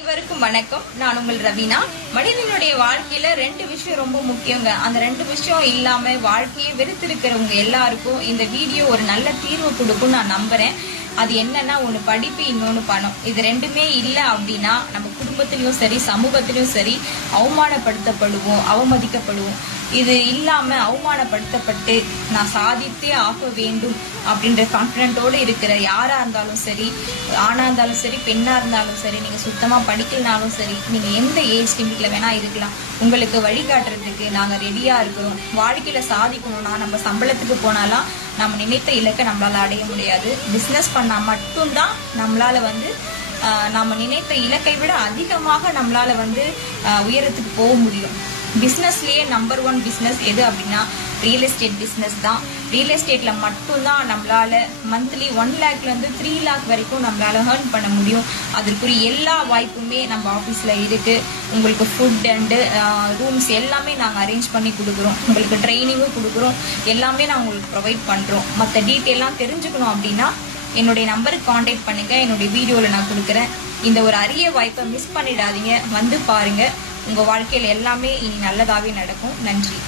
அனைவருக்கும் வணக்கம். நான் உங்கள் ரவீனா. மனிதனுடைய வாழ்க்கையில 2 விஷயம் ரொம்ப முக்கியங்க. அந்த 2 விஷயம் இல்லாம வாழ்க்கையை வெறுத்திருக்கிறவங்க எல்லாருக்கும் இந்த வீடியோ ஒரு நல்ல தீர்வு கொடுக்கும் நான் நம்புறேன். அது என்னன்னா, ஒண்ணு படிப்பு, இன்னொன்னு பணம். இது ரெண்டுமே இல்ல அப்படின்னா நம்ம குடும்பத்திலயும் சரி சமூகத்திலயும் சரி அவமானப்படுத்தப்படுவோம், அவமதிக்கப்படுவோம். இது இல்லாம அவமானப்படுத்தப்பட்டு நான் சாதித்தே ஆக வேண்டும் அப்படின்ற கான்பிடென்ட்டோடு இருக்கிற யாரா இருந்தாலும் சரி, ஆணா இருந்தாலும் சரி பெண்ணா இருந்தாலும் சரி, நீங்க சுத்தமா படிக்கலனாலும் சரி, நீங்க எந்த ஏஜ் லிமிட்ல வேணா இருக்கலாம், உங்களுக்கு வழிகாட்டுறதுக்கு நாங்க ரெடியா இருக்கிறோம். வாழ்க்கையில சாதிக்கணும்னா நம்ம சம்பளத்துக்கு போனாலாம் நம்ம நினைத்த இலக்கை நம்மளால அடைய முடியாது. பிசினஸ் பண்ணா மட்டும்தான் நம்மளால நம்ம நினைத்த இலக்கை விட அதிகமாக நம்மளால உயரத்துக்கு போக முடியும். பிஸ்னஸ்லேயே நம்பர் 1 பிஸ்னஸ் எது அப்படின்னா ரியல் எஸ்டேட் பிஸ்னஸ் தான். ரியல் எஸ்டேட்ல மட்டும்தான் நம்மளால மந்த்லி 1 லேக்லேருந்து 3 லேக் வரைக்கும் நம்மளால ஏர்ன் பண்ண முடியும். அதற்குரிய எல்லா வாய்ப்புமே நம்ம ஆஃபீஸில் இருக்கு. உங்களுக்கு ஃபுட் அண்டு ரூம்ஸ் எல்லாமே நாங்கள் அரேஞ்ச் பண்ணி கொடுக்குறோம். உங்களுக்கு ட்ரைனிங்கும் கொடுக்குறோம். எல்லாமே நான் உங்களுக்கு ப்ரொவைட் பண்ணுறோம். மற்ற டீட்டெயிலாம் தெரிஞ்சுக்கணும் அப்படின்னா என்னுடைய நம்பருக்கு காண்டாக்ட் பண்ணுங்க. என்னுடைய வீடியோவில் நான் கொடுக்குறேன். இந்த ஒரு அரிய வாய்ப்பை மிஸ் பண்ணிடாதீங்க. வந்து பாருங்க. உங்க வாழ்க்கையில் எல்லாமே இனி நல்லதாகவே நடக்கும். நன்றி.